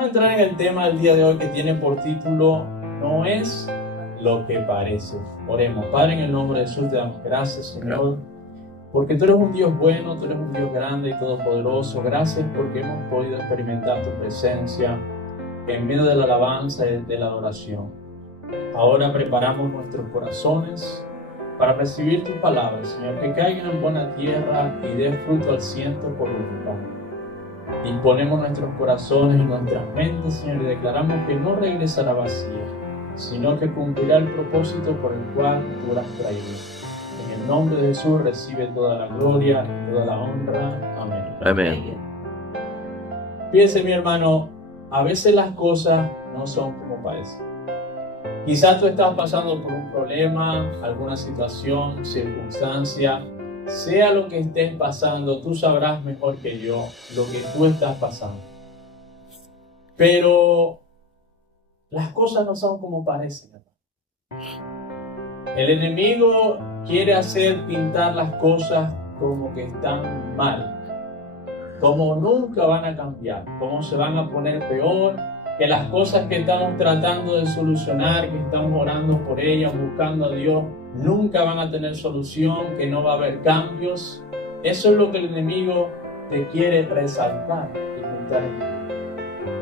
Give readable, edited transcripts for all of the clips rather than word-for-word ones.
a entrar en el tema del día de hoy que tiene por título No es lo que parece. Oremos. Padre, en el nombre de Jesús te damos gracias, Señor, porque tú eres un Dios bueno, tú eres un Dios grande y todopoderoso. Gracias porque hemos podido experimentar tu presencia en medio de la alabanza y de la adoración. Ahora preparamos nuestros corazones para recibir tus palabras, Señor, que caigan en buena tierra y dé fruto al ciento por uno, Padre. Disponemos nuestros corazones y nuestras mentes, Señor, y declaramos que no regresará vacía, sino que cumplirá el propósito por el cual tú la has traído. En el nombre de Jesús recibe toda la gloria y toda la honra. Amén. Amén. Fíjese, mi hermano, a veces las cosas no son como parecen. Quizás tú estás pasando por un problema, alguna situación, circunstancia. Sea lo que estés pasando, tú sabrás mejor que yo lo que tú estás pasando. Pero las cosas no son como parecen. El enemigo quiere hacer pintar las cosas como que están mal, como nunca van a cambiar, como se van a poner peor, que las cosas que estamos tratando de solucionar, que estamos orando por ellas, buscando a Dios, nunca van a tener solución, que no va a haber cambios. Eso es lo que el enemigo te quiere resaltar y pintar en ti.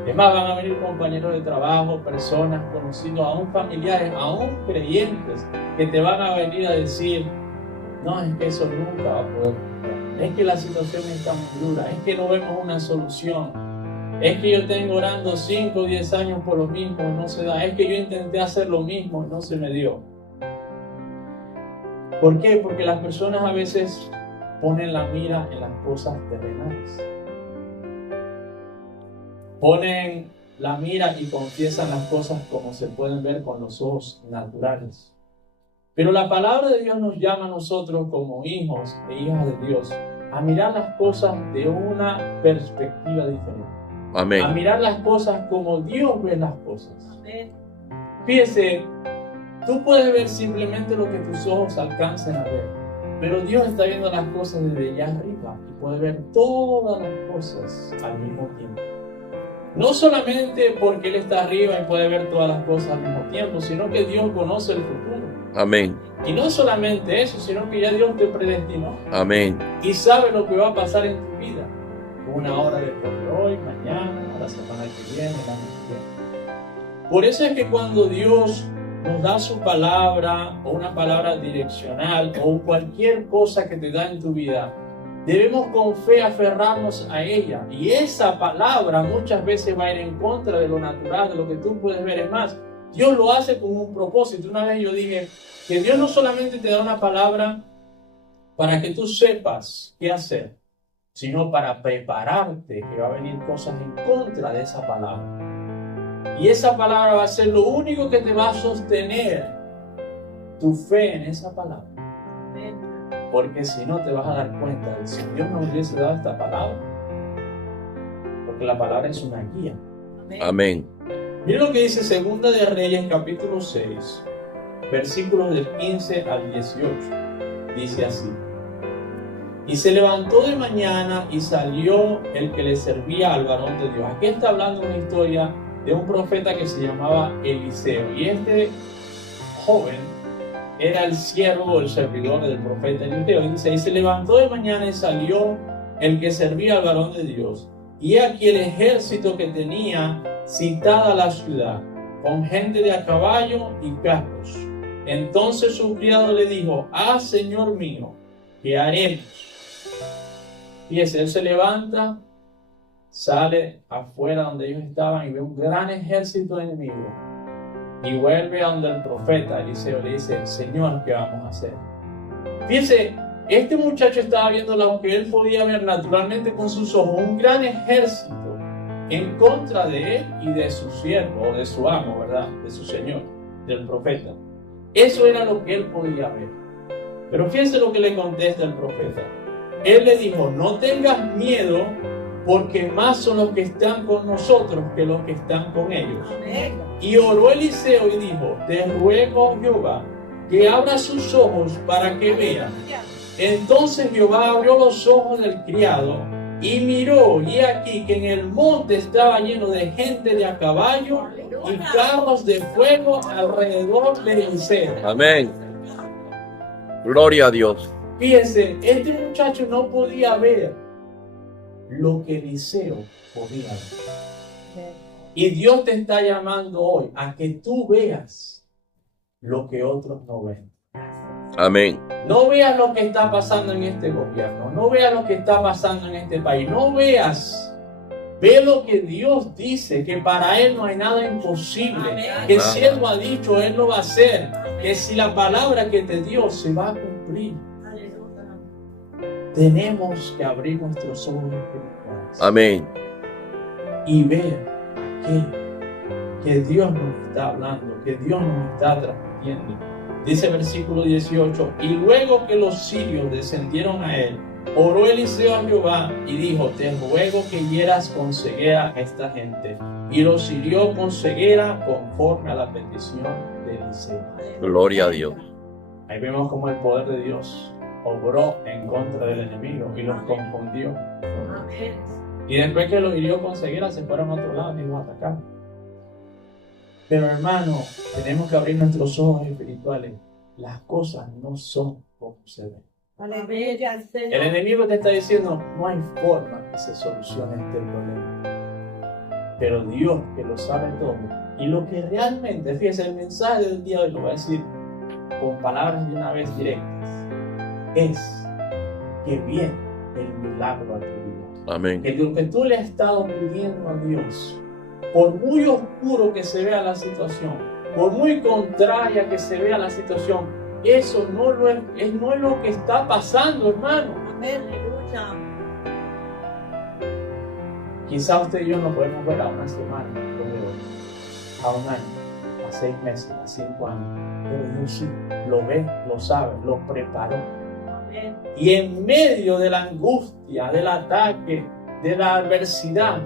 Además, van a venir compañeros de trabajo, personas conocidos, aún familiares, aún creyentes, que te van a venir a decir: no, es que eso nunca va a poder cambiar. Es que la situación está muy dura, es que no vemos una solución. Es que yo tengo orando 5 o 10 años por lo mismo, no se da. Es que yo intenté hacer lo mismo y no se me dio. ¿Por qué? Porque las personas a veces ponen la mira en las cosas terrenales. Ponen la mira y confiesan las cosas como se pueden ver con los ojos naturales. Pero la palabra de Dios nos llama a nosotros como hijos e hijas de Dios a mirar las cosas de una perspectiva diferente. Amén. A mirar las cosas como Dios ve las cosas. Amén. Fíjese, tú puedes ver simplemente lo que tus ojos alcancen a ver, pero Dios está viendo las cosas desde allá arriba y puede ver todas las cosas al mismo tiempo. No solamente porque Él está arriba y puede ver todas las cosas al mismo tiempo, sino que Dios conoce el futuro. Amén. Y no solamente eso, sino que ya Dios te predestinó Amén. y sabe lo que va a pasar en tu vida. Una hora después de hoy, mañana, la semana que viene, el año que viene. Por eso es que cuando Dios nos da su palabra o una palabra direccional o cualquier cosa que te da en tu vida, debemos con fe aferrarnos a ella. Y esa palabra muchas veces va a ir en contra de lo natural, de lo que tú puedes ver. Es más, Dios lo hace con un propósito. Una vez yo dije que Dios no solamente te da una palabra para que tú sepas qué hacer, sino para prepararte, que va a venir cosas en contra de esa palabra. Y esa palabra va a ser lo único que te va a sostener tu fe en esa palabra. Porque si no, te vas a dar cuenta de que si Dios no hubiese dado esta palabra, porque la palabra es una guía. Amén. Mira lo que dice Segunda de Reyes, capítulo 6, versículos del 15 al 18. Dice así: y se levantó de mañana y salió el que le servía al varón de Dios. Aquí está hablando una historia de un profeta que se llamaba Eliseo. Y este joven era el siervo o el servidor del profeta Eliseo. Y dice: y se levantó de mañana y salió el que servía al varón de Dios. Y aquí el ejército que tenía citada la ciudad, con gente de a caballo y carros. Entonces su criado le dijo: ah, Señor mío, ¿qué haremos? Fíjese, él se levanta, sale afuera donde ellos estaban y ve un gran ejército enemigo. Y vuelve a donde el profeta Eliseo le dice: Señor, ¿qué vamos a hacer? Fíjese, este muchacho estaba viendo lo que él podía ver naturalmente con sus ojos, un gran ejército en contra de él y de su siervo, o de su amo, ¿verdad? De su señor, del profeta. Eso era lo que él podía ver. Pero fíjese lo que le contesta el profeta. Él le dijo: no tengas miedo, porque más son los que están con nosotros que los que están con ellos. Y oró Eliseo y dijo: te ruego, Jehová, que abra sus ojos para que vean. Entonces Jehová abrió los ojos del criado, Y miró, y aquí que en el monte estaba lleno de gente de a caballo y carros de fuego alrededor de Eliseo. Amén. Gloria a Dios. Fíjense, este muchacho no podía ver lo que Eliseo podía ver. Y Dios te está llamando hoy a que tú veas lo que otros no ven. Amén. No veas lo que está pasando en este gobierno, no veas lo que está pasando en este país, no veas, ve lo que Dios dice, que para Él no hay nada imposible, que si Él lo ha dicho, Él lo va a hacer, que si la palabra que te dio se va a cumplir. Tenemos que abrir nuestros ojos espirituales. Amén. Y ver que Dios nos está hablando, que Dios nos está transmitiendo. Dice versículo 18, y luego que los sirios descendieron a él, oró Eliseo a Jehová y dijo, te ruego que hieras con ceguera a esta gente. Y los hirió con ceguera conforme a la petición de Eliseo. Gloria a Dios. Ahí vemos como el poder de Dios obró en contra del enemigo y los confundió. Y después que los hirió con ceguera, se fueron a otro lado y los atacaron. Pero hermano, tenemos que abrir nuestros ojos espirituales. Las cosas no son como se ven. El enemigo te está diciendo, no hay forma que se solucione este problema. Pero Dios, que lo sabe todo, y lo que realmente, fíjese, el mensaje del día de hoy lo voy a decir con palabras de una vez directas, es que viene el milagro a tu vida. Amén. Que lo que tú le has estado pidiendo a Dios, por muy oscuro que se vea la situación, por muy contraria que se vea la situación, eso no es lo que está pasando, hermano. Quizá usted y yo no podemos ver a una semana, a un año, a 6 meses, a 5 años, pero Dios sí lo ve, lo sabe, lo preparó. Y en medio de la angustia, del ataque, de la adversidad,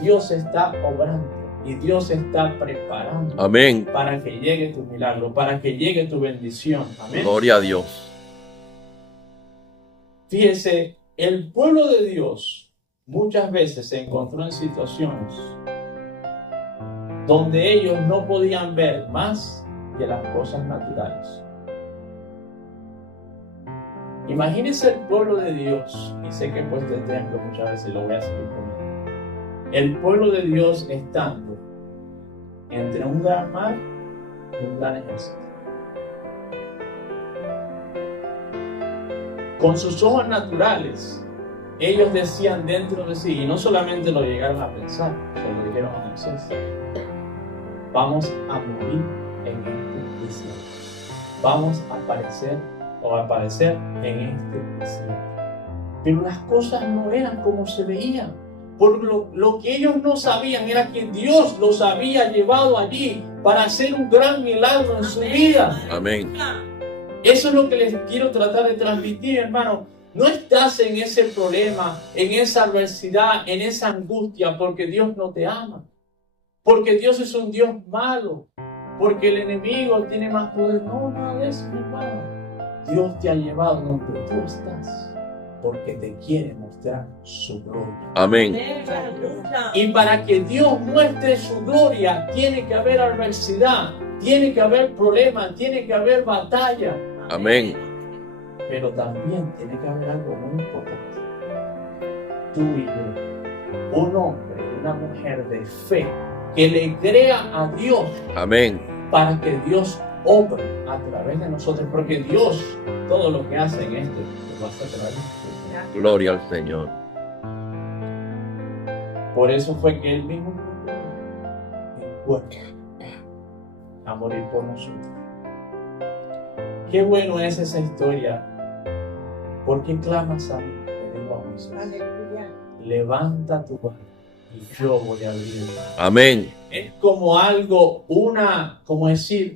Dios está obrando y Dios está preparando. Amén. Para que llegue tu milagro, para que llegue tu bendición. Amén. Gloria a Dios. Fíjese, el pueblo de Dios muchas veces se encontró en situaciones donde ellos no podían ver más que las cosas naturales. Imagínense el pueblo de Dios, y sé que he puesto este ejemplo muchas veces y lo voy a seguir poniendo. El pueblo de Dios estando entre un gran mar y un gran ejército. Con sus ojos naturales, ellos decían dentro de sí, y no solamente lo llegaron a pensar, se lo dijeron a Moisés, vamos a morir en este desierto. Vamos a aparecer en este desierto. Pero las cosas no eran como se veían. Por lo que ellos no sabían era que Dios los había llevado allí para hacer un gran milagro en su vida. Amén. Eso es lo que les quiero tratar de transmitir, hermano. No estás en ese problema, en esa adversidad, en esa angustia, porque Dios no te ama. Porque Dios es un Dios malo. Porque el enemigo tiene más poder. No, nada de eso, mi hermano. Dios te ha llevado donde tú estás porque te quiere mostrar su gloria. Amén. Y para que Dios muestre su gloria, tiene que haber adversidad, tiene que haber problemas, tiene que haber batalla. Amén. Pero también tiene que haber algo muy importante. Tú y yo, un hombre y una mujer de fe que le crea a Dios. Amén. Para que Dios obre a través de nosotros, porque Dios todo lo que hace en esto lo hace a través de nosotros. Gloria al Señor. Por eso fue que Él mismo el cuerpo a morir por nosotros. Qué bueno es esa historia. ¿Por qué clamas a mí? Le digo a Moisés. Levanta tu mano y yo voy a abrir. Amén. Es como algo, como decir,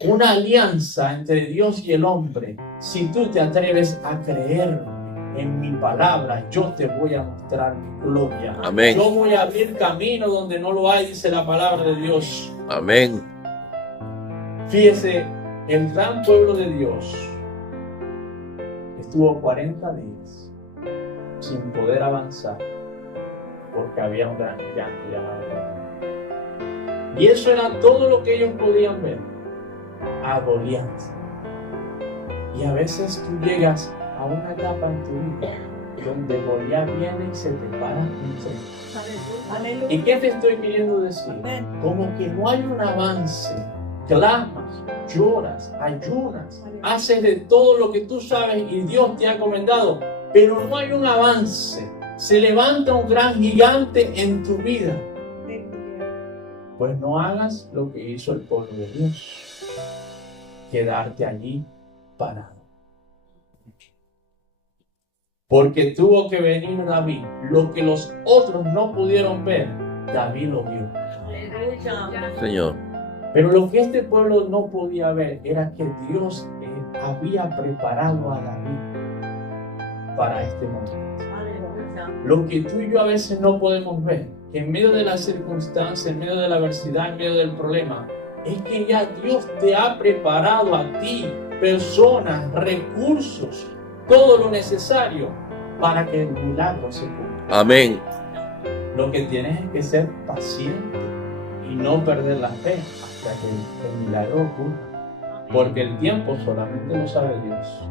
una alianza entre Dios y el hombre. Si tú te atreves a creer en mi palabra, yo te voy a mostrar mi gloria. Amén. Yo voy a abrir camino donde no lo hay, dice la palabra de Dios. Amén. Fíjese, el gran pueblo de Dios estuvo 40 días sin poder avanzar, porque había un gran gigante llamado Goliat. Y eso era todo lo que ellos podían ver, a Goliat. Y a veces tú llegas a una etapa en tu vida donde Goliat viene y se te para enfrente. ¿Y qué te estoy queriendo decir? Como que no hay un avance. Clamas, lloras, ayunas, haces de todo lo que tú sabes y Dios te ha encomendado, pero no hay un avance. Se levanta un gran gigante en tu vida. Pues no hagas lo que hizo el pueblo de Dios, quedarte allí parado. Porque tuvo que venir David. Lo que los otros no pudieron ver, David lo vio. Señor. Pero lo que este pueblo no podía ver era que Dios había preparado a David para este momento. Lo que tú y yo a veces no podemos ver, que en medio de la circunstancia, en medio de la adversidad, en medio del problema, es que ya Dios te ha preparado a ti personas, recursos, todo lo necesario para que el milagro se cumpla. Amén. Lo que tienes es que ser paciente y no perder la fe hasta que el milagro ocurra. Porque el tiempo solamente lo sabe Dios.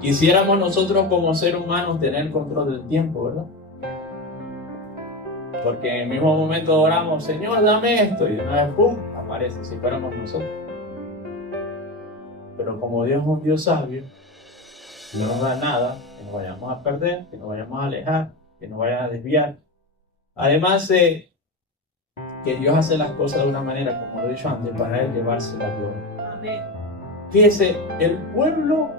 Quisiéramos nosotros como seres humanos tener control del tiempo, ¿verdad? Porque en el mismo momento oramos, Señor, dame esto, y de una vez, ¡pum!, aparece, si fuéramos nosotros. Pero como Dios es un Dios sabio, no nos da nada que nos vayamos a perder, que nos vayamos a alejar, que nos vayan a desviar. Además de que Dios hace las cosas de una manera, como lo he dicho antes, para Él llevarse la gloria. Amén. Fíjese, el pueblo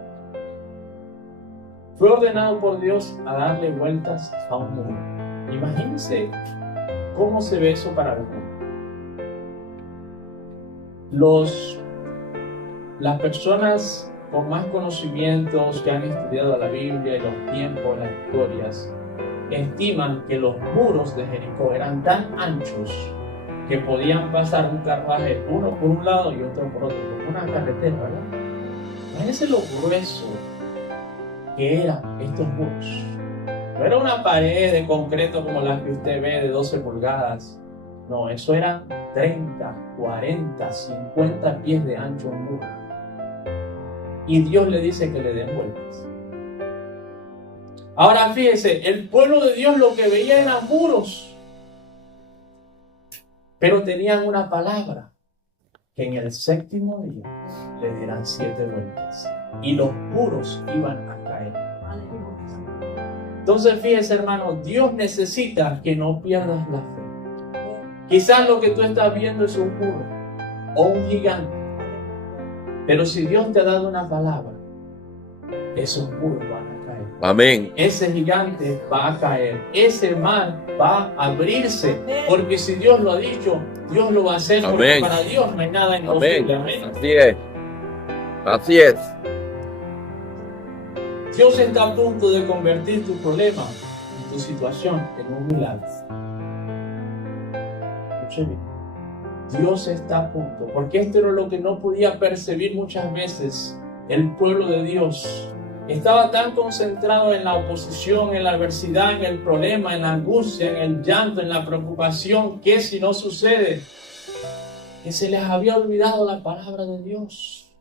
fue ordenado por Dios a darle vueltas a un muro. Imagínense cómo se ve eso para el mundo. Las personas con más conocimientos que han estudiado la Biblia y los tiempos, las historias, estiman que los muros de Jericó eran tan anchos que podían pasar un carruaje uno por un lado y otro por otro, como una carretera, ¿verdad? Imagínense lo grueso que eran estos muros. No era una pared de concreto como las que usted ve de 12 pulgadas. No, eso eran 30, 40, 50 pies de ancho un muro. Y Dios le dice que le den vueltas. Ahora fíjese, el pueblo de Dios lo que veía eran muros, pero tenían una palabra, que en el séptimo día le dieran 7 vueltas y los muros iban a caer. Entonces fíjese, hermano, Dios necesita que no pierdas la fe. Quizás lo que tú estás viendo es un muro o un gigante, pero si Dios te ha dado una palabra, esos muros van a caer. Amén. Ese gigante va a caer, ese mar va a abrirse, porque si Dios lo ha dicho, Dios lo va a hacer. Porque para Dios no hay nada imposible. Amén. Así es. Así es. Dios está a punto de convertir tu problema y tu situación en un milagro. Escuche bien. Dios está a punto, porque esto era lo que no podía percibir muchas veces el pueblo de Dios. Estaba tan concentrado en la oposición, en la adversidad, en el problema, en la angustia, en el llanto, en la preocupación, que si no sucede, que se les había olvidado la palabra de Dios.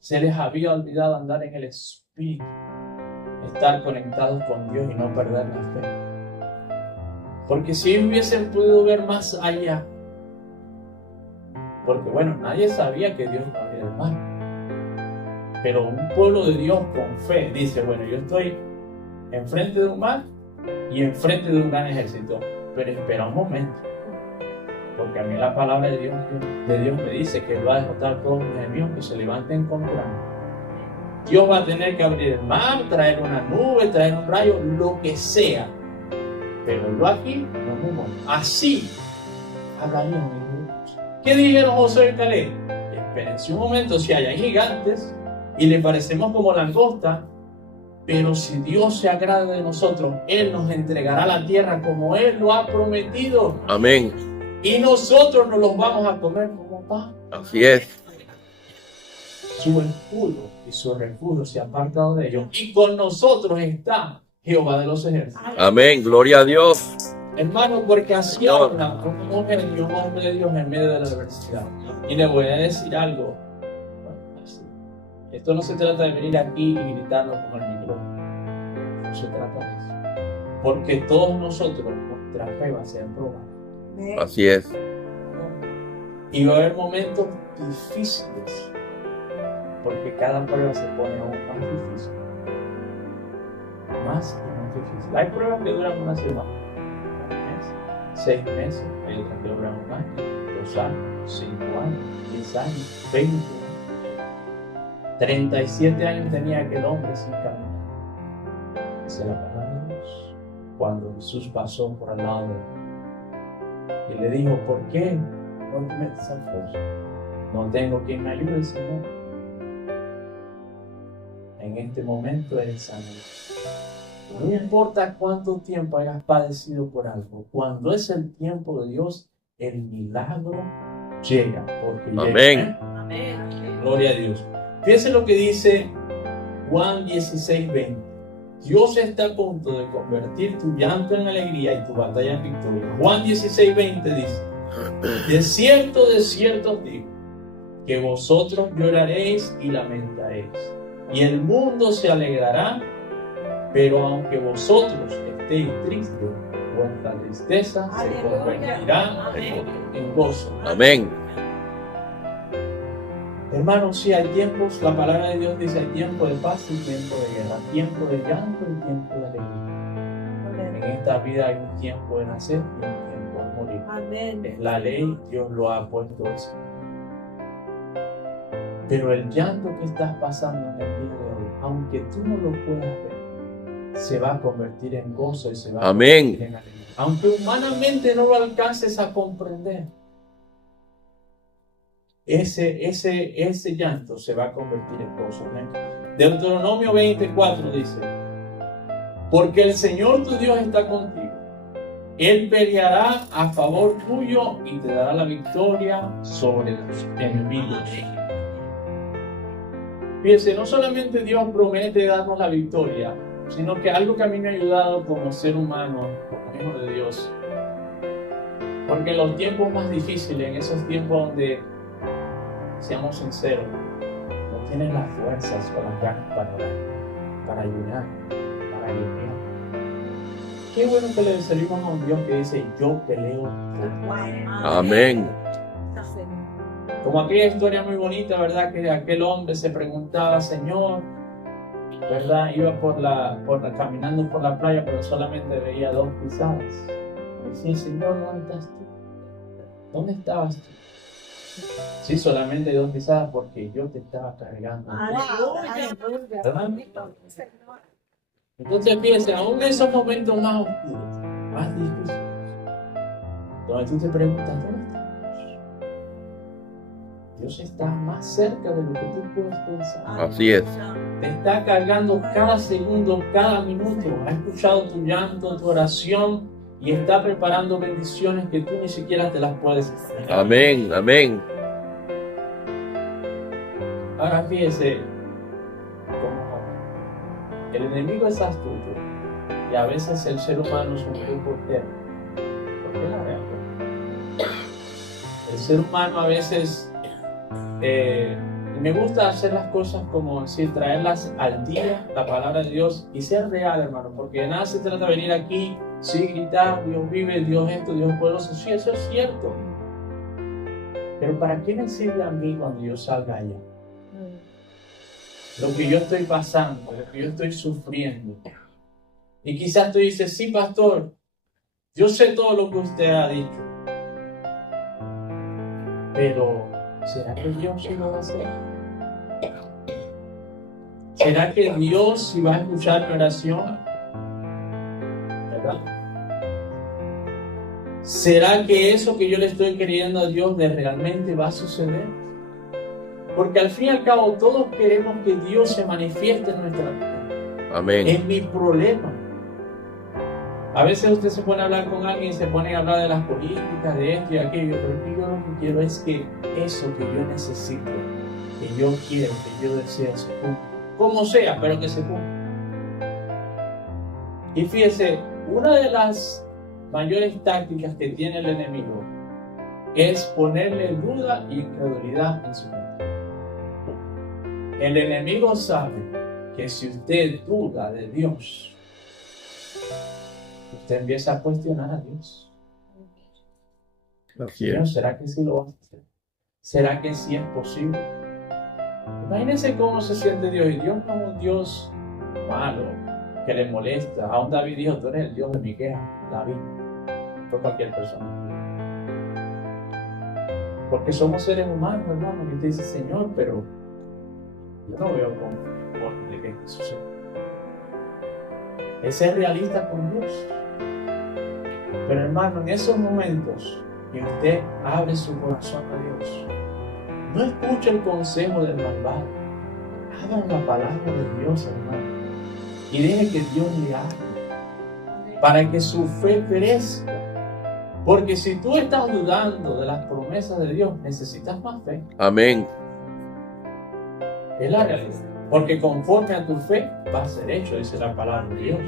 Se les había olvidado andar en el Espíritu, estar conectados con Dios y no perder la fe. Porque si hubiesen podido ver más allá, porque bueno, nadie sabía que Dios no había el mal. Pero un pueblo de Dios con fe dice, bueno, yo estoy enfrente de un mar y enfrente de un gran ejército, pero espera un momento, porque a mí la palabra de Dios me dice que Él va a derrotar a todos los enemigos que se levanten contra mí. Dios va a tener que abrir el mar, traer una nube, traer un rayo, lo que sea, pero yo aquí no me muero. Así hablarían mis grupos. ¿Qué dijeron Josué y Caleb? Espérense un momento, si hay gigantes y le parecemos como langosta, pero si Dios se agrada de nosotros, Él nos entregará la tierra como Él lo ha prometido. Amén. Y nosotros nos los vamos a comer como pan. Así es. Su escudo y su refugio se ha apartado de ellos, y con nosotros está Jehová de los ejércitos. Amén. Gloria a Dios. Hermano, porque así habla una mujer y un hombre de Dios en medio de la adversidad. Y le voy a decir algo. Bueno, así. Esto no se trata de venir aquí y gritarlo con el micrófono. No se trata de eso. Porque todos nosotros, nuestra fe va a ser probada. Así es. Y va a haber momentos difíciles. Porque cada prueba se pone aún más difícil. Más y más difícil. Hay pruebas que duran una semana, un mes, 6 meses, hay otras que duran un año, 2 años, 5 años, 10 años, 20 años. 37 años tenía aquel hombre sin caminar. Dice la palabra de Dios. Cuando Jesús pasó por al lado de él y le dijo, ¿por qué no te metes al pozo? No tengo quien me ayude, Señor. En este momento eres sanado. No importa cuánto tiempo hayas padecido por algo, cuando es el tiempo de Dios, el milagro llega. Porque Amén. Llega, ¿eh? Gloria a Dios. Fíjense lo que dice Juan 16:20. Dios está a punto de convertir tu llanto en alegría y tu batalla en victoria. Juan 16:20 dice, de cierto os digo, que vosotros lloraréis y lamentaréis, y el mundo se alegrará, pero aunque vosotros estéis tristes, vuestra tristeza se convertirá en gozo. Amén. Hermanos, sí hay tiempos, la palabra de Dios dice, hay tiempo de paz y tiempo de guerra, tiempo de llanto y tiempo de alegría. En esta vida hay un tiempo de nacer y un tiempo de morir. Amén. Es la ley, Dios lo ha puesto así. Pero el llanto que estás pasando en el día de hoy, aunque tú no lo puedas ver, se va a convertir en gozo y se va a convertir en alegría. Aunque humanamente no lo alcances a comprender, ese llanto se va a convertir en gozo. Deuteronomio 24 dice, porque el Señor tu Dios está contigo. Él peleará a favor tuyo y te dará la victoria sobre los enemigos. Fíjense, no solamente Dios promete darnos la victoria, sino que algo que a mí me ha ayudado como ser humano, como hijo de Dios, porque en los tiempos más difíciles, en esos tiempos donde, seamos sinceros, no tienes las fuerzas o las ganas para ayudar, para guerrear. Qué bueno que le servimos a un Dios que dice, yo peleo por ti. Amén. Como aquella historia muy bonita, ¿verdad? Que aquel hombre se preguntaba, Señor, ¿verdad? Iba caminando por la playa, pero solamente veía 2 pisadas. Y decía, Señor, ¿dónde estás tú? ¿Dónde estabas tú? Sí, solamente 2 pisadas porque yo te estaba cargando. ¿Verdad? Entonces fíjense, aún en esos momentos más oscuros, más difíciles, donde tú te preguntas, ¿dónde estamos? Dios está más cerca de lo que tú puedes pensar. Así es. Te está cargando cada segundo, cada minuto. Ha escuchado tu llanto, tu oración y está preparando bendiciones que tú ni siquiera te las puedes imaginar. Amén. Amén. Ahora fíjese, el enemigo es astuto y a veces el ser humano es un poco terco. ¿Por qué la verdad? El ser humano a veces me gusta hacer las cosas como decir, traerlas al día, la palabra de Dios, y ser real, hermano, porque de nada se trata de venir aquí, sí, gritar, Dios vive, Dios esto, Dios poderoso, sí, eso es cierto. Pero ¿para qué me sirve a mí cuando yo salga allá? Lo que yo estoy pasando, lo que yo estoy sufriendo. Y quizás tú dices, sí, pastor, yo sé todo lo que usted ha dicho. Pero, ¿será que Dios sí lo va a hacer? ¿Será que Dios sí va a escuchar mi oración? ¿Verdad? ¿Será que eso que yo le estoy queriendo a Dios realmente va a suceder? Porque al fin y al cabo todos queremos que Dios se manifieste en nuestra vida. Amén. Es mi problema. A veces usted se pone a hablar con alguien y se pone a hablar de las políticas, de esto y aquello, pero yo lo que quiero es que eso que yo necesito, que yo quiero, que yo deseo, se cumpla. Como sea, pero que se cumpla. Y fíjese, una de las mayores tácticas que tiene el enemigo es ponerle duda y incredulidad en su mente. El enemigo sabe que si usted duda de Dios, usted empieza a cuestionar a Dios. Así Señor, es. ¿será que sí lo va a hacer? ¿Será que sí es posible? Imagínense cómo se siente Dios. Y Dios no es un Dios malo, que le molesta. Aún David dijo, tú eres el Dios de mi queja. David, no fue cualquier persona. Porque somos seres humanos, hermano. Y usted dice, Señor, pero yo no veo cómo de que sucede. Es ser realista con Dios. Pero hermano, en esos momentos que usted abre su corazón a Dios, no escuche el consejo del malvado. Haga la palabra de Dios, hermano. Y deje que Dios le hable para que su fe crezca. Porque si tú estás dudando de las promesas de Dios, necesitas más fe. Amén. Es la realidad. Porque conforme a tu fe va a ser hecho, dice la palabra de Dios.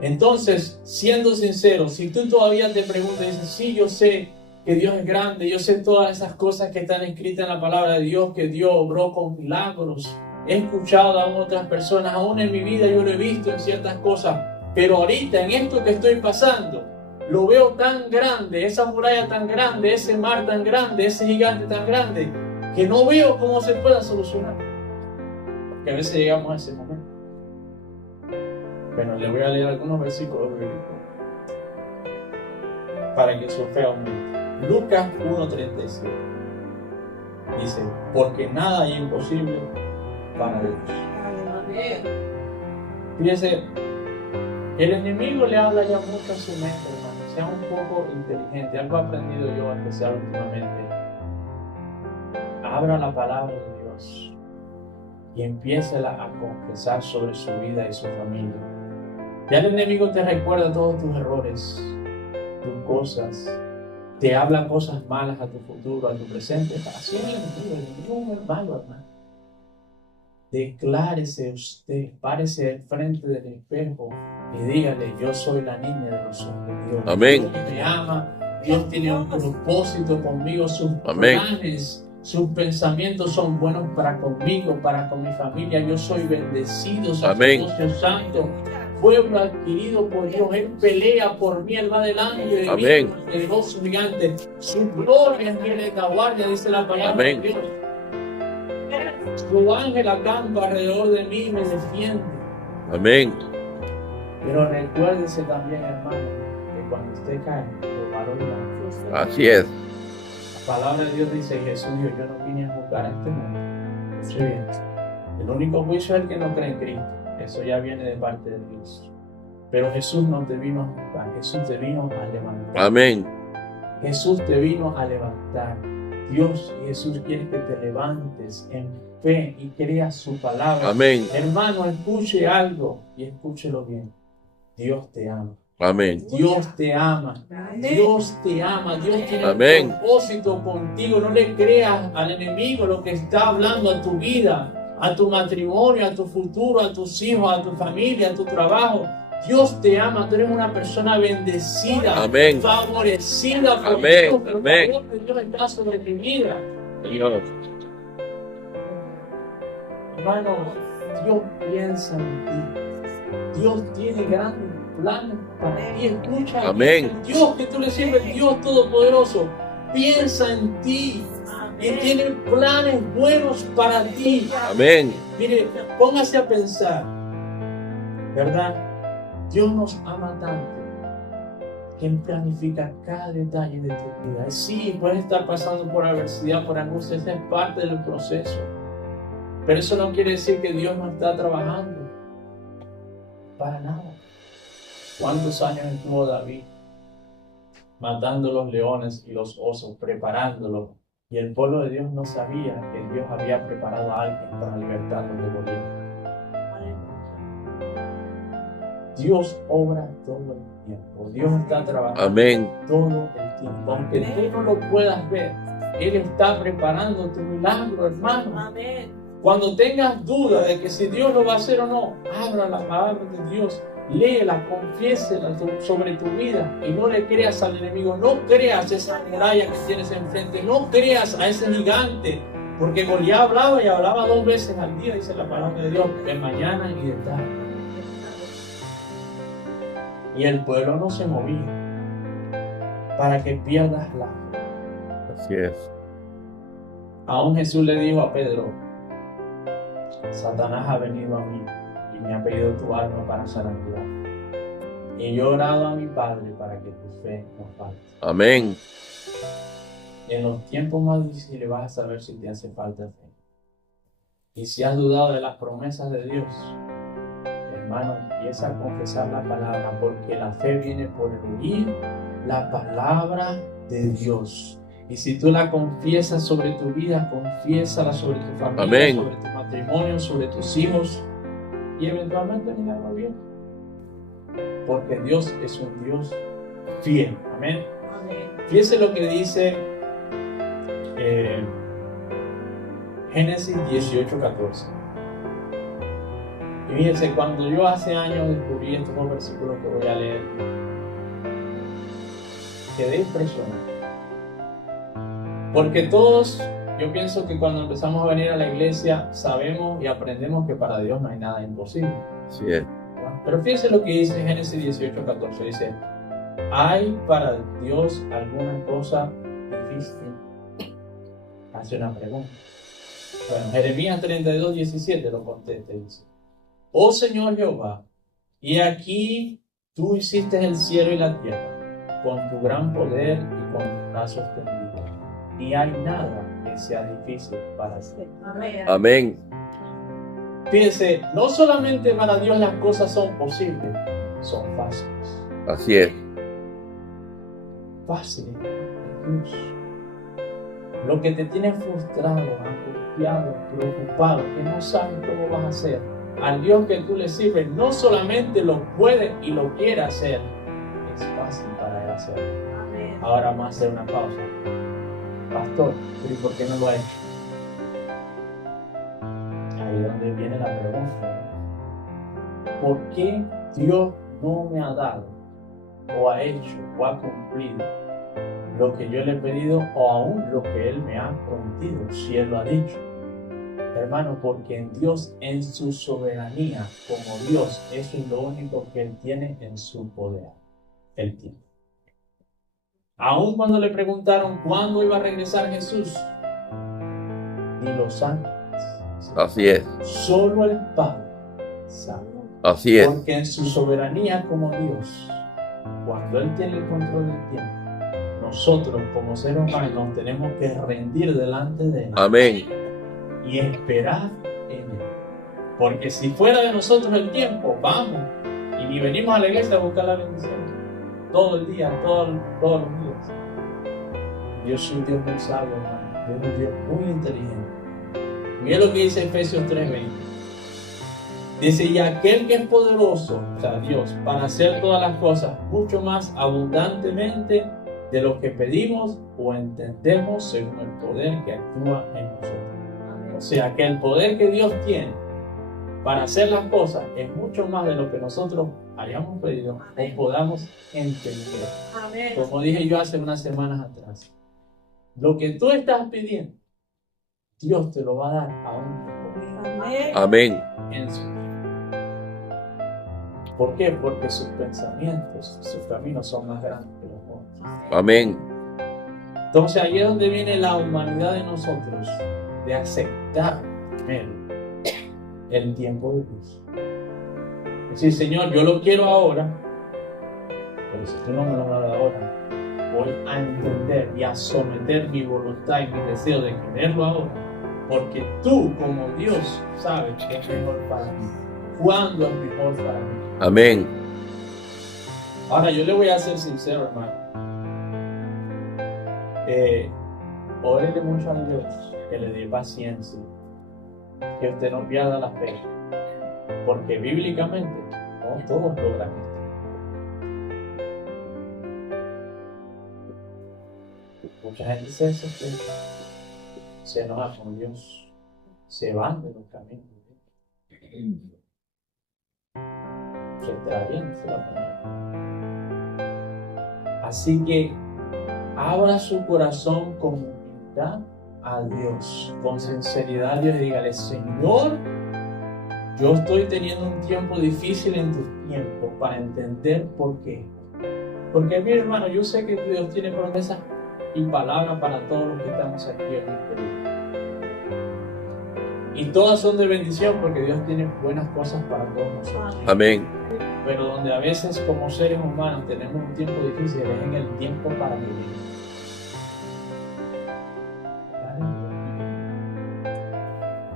Entonces, siendo sincero, si tú todavía te preguntas y dices, sí, yo sé que Dios es grande, yo sé todas esas cosas que están escritas en la palabra de Dios, que Dios obró con milagros, he escuchado a otras personas, aún en mi vida yo lo he visto en ciertas cosas, pero ahorita en esto que estoy pasando, lo veo tan grande, esa muralla tan grande, ese mar tan grande, ese gigante tan grande, que no veo cómo se pueda solucionar. Que a veces llegamos a ese momento. Pero le voy a leer algunos versículos bíblicos para que su fe aumente. Lucas 1:37 dice, porque nada hay imposible para Dios. Fíjese, el enemigo le habla ya mucho a su mente, hermano. Sea un poco inteligente. Algo he aprendido yo especial últimamente. Abra la palabra de Dios y empiécela a confesar sobre su vida y su familia. Ya el enemigo te recuerda todos tus errores, tus cosas, te habla cosas malas a tu futuro, a tu presente. Así es el enemigo es un malo, hermano. Declárese usted, párese al frente del espejo y dígale, yo soy la niña de los ojos de Dios. Amén. Dios me ama, Dios tiene un propósito conmigo, sus Amén. planes, sus pensamientos son buenos para conmigo, para con mi familia. Yo soy bendecido, Amén. sacerdocio santo, pueblo adquirido por Dios. Él pelea por mí, Él va delante de Amén. mí, el gozo gigante. Su gloria es mi retaguardia, dice la palabra Amén. de Dios. Su ángel acampa alrededor de mí y me defiende. Amén. Pero recuérdese también, hermano, que cuando usted cae, lo valora. Así es. La palabra de Dios dice, Jesús dijo, yo no vine a juzgar a este mundo. Escuche bien. El único juicio es el que no cree en Cristo. Eso ya viene de parte de Dios. Pero Jesús no te vino a juzgar, Jesús te vino a levantar. Amén. Jesús te vino a levantar. Dios y Jesús quiere que te levantes en fe y creas su palabra. Amén. Hermano, escuche algo y escúchelo bien. Dios te ama. Amén. Dios te ama. Dios te ama. Dios tiene Amén. un propósito contigo. No le creas al enemigo lo que está hablando a tu vida, a tu matrimonio, a tu futuro, a tus hijos, a tu familia, a tu trabajo. Dios te ama. Tú eres una persona bendecida, Amén. favorecida por Amén. Dios. Pero Amén. el favor de Dios está sobre tu vida. Señor. Hermano, Dios piensa en ti. Dios tiene grandes planes para ti. Escucha. Amén. El Dios que tú le sirves, el Dios Todopoderoso, piensa en ti y tiene planes buenos para ti. Amén. Mire, póngase a pensar, ¿verdad? Dios nos ama tanto que Él planifica cada detalle de tu vida. Sí, puedes estar pasando por adversidad, por angustia, esa es parte del proceso. Pero eso no quiere decir que Dios no está trabajando. Para nada. ¿Cuántos años estuvo David matando los leones y los osos, preparándolos? Y el pueblo de Dios no sabía que Dios había preparado a alguien para libertarlos de Goliat. Dios obra todo el tiempo. Dios está trabajando Amén. todo el tiempo. Aunque tú no lo puedas ver, Él está preparando tu milagro, hermano. Amén. Cuando tengas duda de que si Dios lo va a hacer o no, abra la palabra de Dios, léela, confiésela sobre tu vida y no le creas al enemigo, no creas esa muralla que tienes enfrente, no creas a ese gigante, porque Goliat hablaba y hablaba 2 veces al día, dice la palabra de Dios, de mañana y de tarde. Y el pueblo no se movía para que pierdas la fe. Así es. Aún Jesús le dijo a Pedro: Satanás ha venido a mí y me ha pedido tu alma para zarandear. Y yo he orado a mi Padre para que tu fe no falte. Amén. En los tiempos más difíciles vas a saber si te hace falta fe. Y si has dudado de las promesas de Dios, hermano, empieza a confesar la palabra, porque la fe viene por el oír la palabra de Dios. Y si tú la confiesas sobre tu vida, confiésala sobre tu familia, Amén. sobre tu matrimonio, sobre tus hijos, y eventualmente el milagro viene. Porque Dios es un Dios fiel. Amén. Fíjese lo que dice Génesis 18:14. Y fíjense, cuando yo hace años descubrí estos 2 versículos que voy a leer, quedé impresionado. Porque todos, yo pienso que cuando empezamos a venir a la iglesia, sabemos y aprendemos que para Dios no hay nada imposible. Así es. Pero fíjense lo que dice Génesis 18:14. Dice: ¿hay para Dios alguna cosa difícil? Hace una pregunta. Bueno, Jeremías 32:17 lo contesta y dice: Oh Señor Jehová, y aquí tú hiciste el cielo y la tierra con tu gran poder y con tu brazo extendido. Ni hay nada que sea difícil para ti. Amén. Fíjense, no solamente para Dios las cosas son posibles, son fáciles. Así es. Fáciles. Dios. Lo que te tiene frustrado, angustiado, preocupado, que no sabes cómo vas a hacer, al Dios que tú le sirves, no solamente lo puede y lo quiere hacer, es fácil para Él hacerlo. Amén. Ahora vamos a hacer una pausa. Pastor, ¿y por qué no lo ha hecho? Ahí es donde viene la pregunta. ¿Por qué Dios no me ha dado, o ha hecho, o ha cumplido lo que yo le he pedido, o aún lo que Él me ha prometido, si Él lo ha dicho? Hermano, porque en Dios, en su soberanía, como Dios, eso es lo único que Él tiene en su poder. Él tiene. Aún cuando le preguntaron cuándo iba a regresar Jesús, ni los ángeles, Así es. solo el Padre sabe. Así es. Porque en su soberanía como Dios, cuando Él tiene el control del tiempo, nosotros como seres humanos tenemos que rendir delante de Él Amén. y esperar en Él. Porque si fuera de nosotros el tiempo, vamos y ni venimos a la iglesia a buscar la bendición todo el día, todos los días. Dios es un Dios muy sabio, hermano. Dios es un Dios muy inteligente. Mira lo que dice Efesios 3:20. Dice: y aquel que es poderoso, o sea Dios, para hacer todas las cosas mucho más abundantemente de lo que pedimos o entendemos, según el poder que actúa en nosotros. O sea que el poder que Dios tiene para hacer las cosas es mucho más de lo que nosotros hayamos pedido o podamos entender. Amén. Como dije yo hace unas semanas atrás, lo que tú estás pidiendo, Dios te lo va a dar aún Amén. Amén. en su tiempo. ¿Por qué? Porque sus pensamientos, sus caminos son más grandes que los nuestros. Amén. Entonces ahí es donde viene la humanidad de nosotros, de aceptar primero el tiempo de Dios. Es decir, Señor, yo lo quiero ahora, pero si tú no me lo vas a dar ahora, voy a entender y a someter mi voluntad y mi deseo de quererlo ahora, porque tú como Dios sabes que es mejor para mí. ¿Cuándo es mejor para mí? Amén. Ahora yo le voy a ser sincero, hermano. Órele mucho a Dios que le dé paciencia, que usted no pierda la fe, porque bíblicamente no todos logran esto. Mucha gente se desespera, se enoja con Dios, se van de los caminos. Se extravían de la palabra. Así que abra su corazón con humildad a Dios, con sinceridad a Dios, y dígale: Señor, yo estoy teniendo un tiempo difícil en tu tiempo para entender por qué. Porque mi hermano, yo sé que Dios tiene promesas y palabras para todos los que estamos aquí en este día. Y todas son de bendición porque Dios tiene buenas cosas para todos nosotros. Amén. Pero donde a veces como seres humanos tenemos un tiempo difícil es en el tiempo para vivir.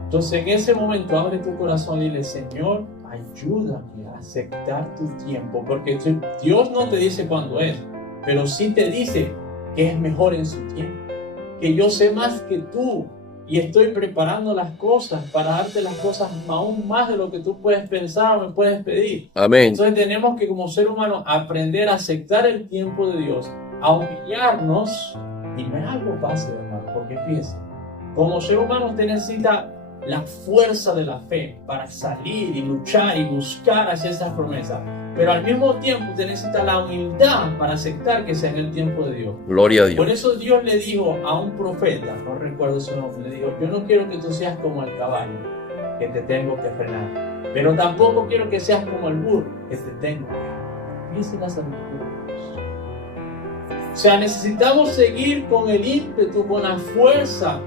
Entonces en ese momento abre tu corazón y dile: Señor, ayúdame a aceptar tu tiempo, porque Dios no te dice cuándo es, pero sí te dice que es mejor en su tiempo, que yo sé más que tú y estoy preparando las cosas para darte las cosas aún más de lo que tú puedes pensar o me puedes pedir. Amén. Entonces tenemos que como ser humano aprender a aceptar el tiempo de Dios, a humillarnos, y no es algo fácil, hermano, porque fíjense, como ser humano usted necesita la fuerza de la fe para salir y luchar y buscar hacia esas promesas. Pero al mismo tiempo usted necesita la humildad para aceptar que sea en el tiempo de Dios. Gloria a Dios. Por eso Dios le dijo a un profeta, no recuerdo su nombre, le dijo: yo no quiero que tú seas como el caballo, que te tengo que frenar. Pero tampoco quiero que seas como el burro, que te tengo que frenar. Fíjense la sabiduría de Dios. O sea, necesitamos seguir con el ímpetu, con la fuerza,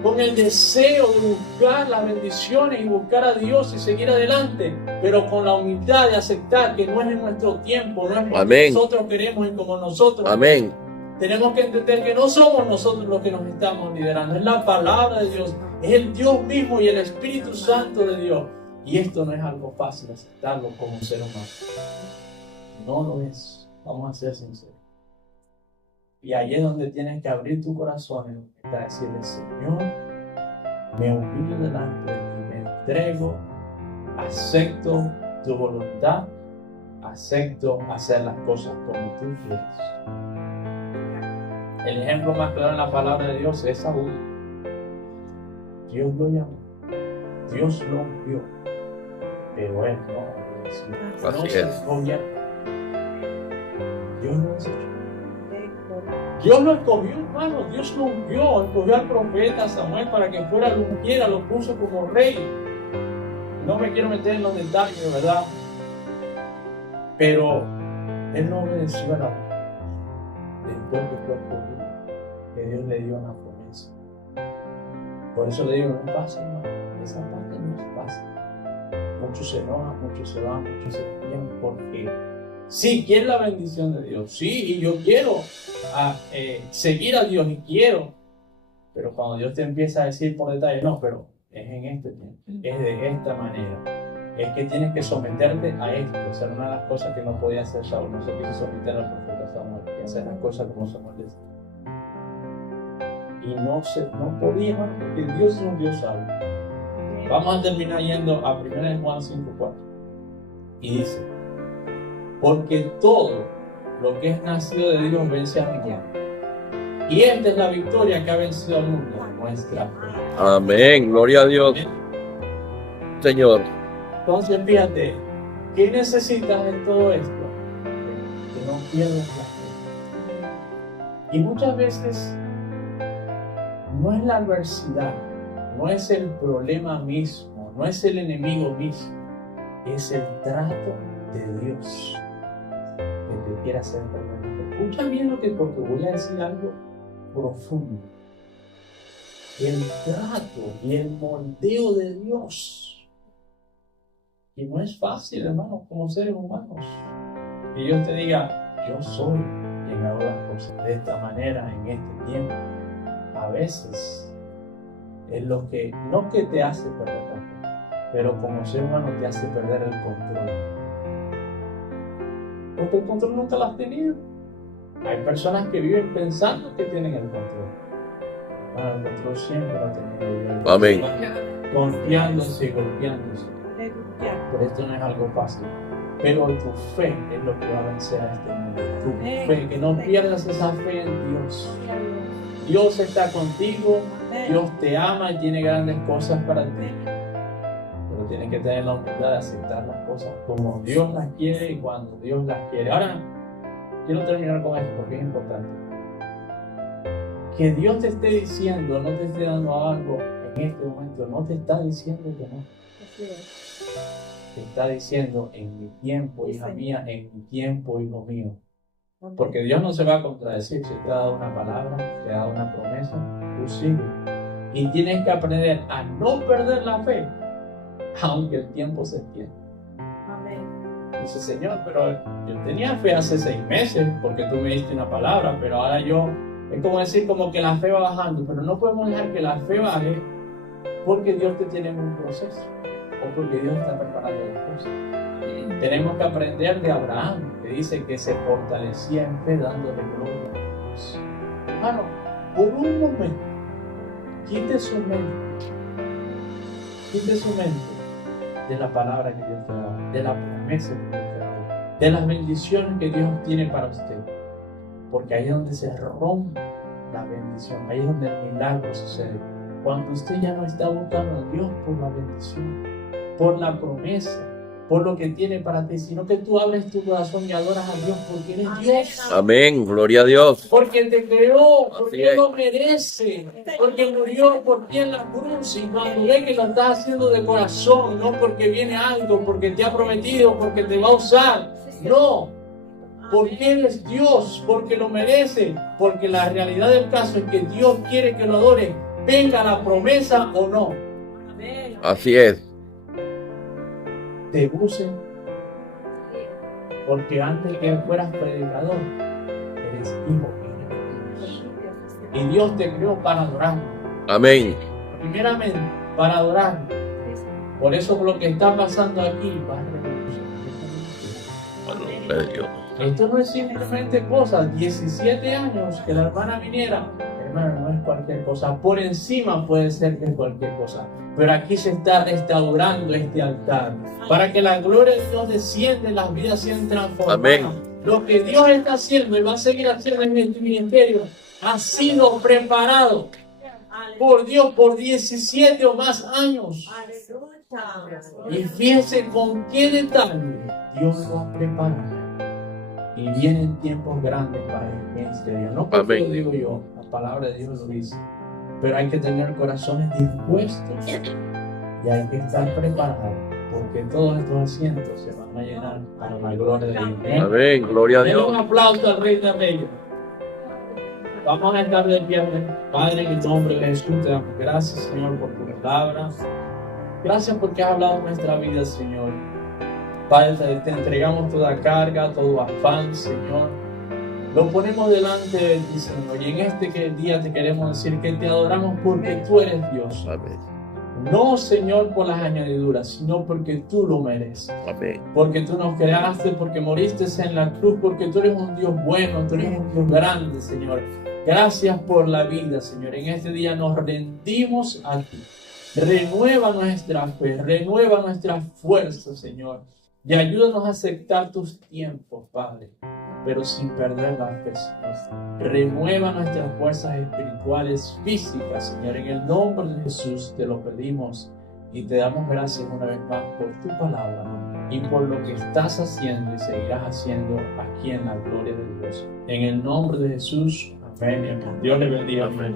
con el deseo de buscar las bendiciones y buscar a Dios y seguir adelante, pero con la humildad de aceptar que no es en nuestro tiempo, no es lo que nosotros queremos y como nosotros. Amén. Tenemos que entender que no somos nosotros los que nos estamos liderando, es la palabra de Dios, es el Dios mismo y el Espíritu Santo de Dios. Y esto no es algo fácil aceptarlo como ser humano. No lo es, vamos a ser sinceros. Y ahí es donde tienes que abrir tu corazón y decirle: Señor, me humillo delante de ti, me entrego, acepto tu voluntad, acepto hacer las cosas como tú quieres. El ejemplo más claro en la palabra de Dios es Saúl. Dios lo llamó, Dios lo envió, pero él no obedeció. No se convierte. Dios lo desechó. Dios lo escogió, hermano, Dios lo ungió, escogió al profeta Samuel para que fuera, lo ungiera, lo puso como rey. No me quiero meter en los detalles, ¿verdad? Pero él no obedeció a la voz después que fue escogido, que Dios le dio una promesa. Por eso le digo: no pasa, hermano, esa parte no es fácil. Muchos se enojan, muchos se van, muchos se desvían porque sí, quiero la bendición de Dios, sí, y yo quiero seguir a Dios y quiero, pero cuando Dios te empieza a decir por detalle: no, pero es en este tiempo, es de esta manera, es que tienes que someterte a esto. O sea, una de las cosas que no podía hacer Saúl, no se quiso someter al profeta Samuel y hacer las cosas como Samuel decía. Y no podía, porque Dios es un Dios sabio. Vamos a terminar yendo a 1 Juan 5:4 y dice: porque todo lo que es nacido de Dios vence al mundo. Y esta es la victoria que ha vencido al mundo, nuestra fe. Amén. Gloria a Dios. Amén. Señor. Entonces, fíjate, ¿qué necesitas en todo esto? Que no pierdas la fe. Y muchas veces no es la adversidad, no es el problema mismo, no es el enemigo mismo, es el trato de Dios que te quiere hacer permanecer. Escucha bien porque voy a decir algo profundo. El trato y el moldeo de Dios. Y no es fácil, hermanos, como seres humanos. Que Dios te diga: yo soy quien hago las cosas de esta manera, en este tiempo. A veces es lo que, no que te hace perder la fe, pero como ser humano te hace perder el control. Porque el control nunca lo has tenido. Hay personas que viven pensando que tienen el control. Bueno, el control siempre lo ha tenido Dios. Amén. Confiándose y golpeándose. Pero esto no es algo fácil. Pero tu fe es lo que va a vencer a este mundo. Tu fe, que no pierdas esa fe en Dios. Dios está contigo, Dios te ama y tiene grandes cosas para ti. Pero tienes que tener la humildad de aceptar las cosas como Dios las quiere y cuando Dios las quiere. Ahora, quiero terminar con esto porque es importante. Que Dios te esté diciendo, no te esté dando algo en este momento, no te está diciendo que no. Te está diciendo en mi tiempo, hija mía, en mi tiempo, hijo mío. Porque Dios no se va a contradecir. Si te ha dado una palabra, te ha dado una promesa, tú sigue. Y tienes que aprender a no perder la fe, aunque el tiempo se extienda. Dice, Señor, pero yo tenía fe hace 6 meses porque tú me diste una palabra, pero ahora yo, es como decir, como que la fe va bajando, pero no podemos dejar que la fe baje porque Dios te tiene en un proceso o porque Dios está preparando las cosas. Tenemos que aprender de Abraham, que dice que se fortalecía en fe dándole gloria a Dios. Hermano, por un momento, quite su mente de la palabra que Dios te da, de la promesa que Dios te da, de las bendiciones que Dios tiene para usted. Porque ahí es donde se rompe la bendición, ahí es donde el milagro sucede. Cuando usted ya no está buscando a Dios por la bendición, por la promesa, por lo que tiene para ti, sino que tú abres tu corazón y adoras a Dios porque eres Dios. Amén, gloria a Dios. Porque te creó, porque es. lo merece, porque murió por ti en la cruz. Y cuando ve que lo estás haciendo de corazón, no porque viene algo, porque te ha prometido, porque te va a usar, no, porque eres Dios, porque lo merece, porque la realidad del caso es que Dios quiere que lo adore, venga la promesa o no. Así es. Te usen, porque antes que fueras predicador, eres hijo de Dios. Y Dios te creó para adorarlo. Amén. Primeramente, para adorarlo. Por eso lo que está pasando aquí va a revolucionar. Esto no es simplemente cosa, 17 años que la hermana viniera. Hermano, no es cualquier cosa. Por encima puede ser que es cualquier cosa. Pero aquí se está restaurando este altar. Para que la gloria de Dios descienda y las vidas sean transformadas. Amén. Lo que Dios está haciendo y va a seguir haciendo en este ministerio ha sido preparado por Dios por 17 o más años. Y fíjense con qué detalle Dios lo ha preparado. Y vienen tiempos grandes para el ministerio. No porque lo digo yo, la palabra de Dios lo dice. Pero hay que tener corazones dispuestos y hay que estar preparados. Porque todos estos asientos se van a llenar para la gloria de Dios. Amén, gloria a Denle Dios. un aplauso al Rey de Reyes. Vamos a estar de pie. Padre, en el nombre de Jesús, te damos gracias, Señor, por tu palabra. Gracias porque has hablado en nuestra vida, Señor. Padre, te entregamos toda carga, todo afán, Señor. Lo ponemos delante de ti, Señor. Y en este día te queremos decir que te adoramos porque tú eres Dios. Amén. No, Señor, por las añadiduras, sino porque tú lo mereces. Amén. Porque tú nos creaste, porque moriste en la cruz, porque tú eres un Dios bueno, tú eres un Dios grande, Señor. Gracias por la vida, Señor. En este día nos rendimos a ti. Renueva nuestra fe, renueva nuestra fuerza, Señor. Y ayúdanos a aceptar tus tiempos, Padre, pero sin perder la fe, Señor. Renueva nuestras fuerzas espirituales, físicas, Señor. En el nombre de Jesús te lo pedimos y te damos gracias una vez más por tu palabra y por lo que estás haciendo y seguirás haciendo aquí en la gloria de Dios. En el nombre de Jesús, amén y amén. Dios le bendiga. Amén.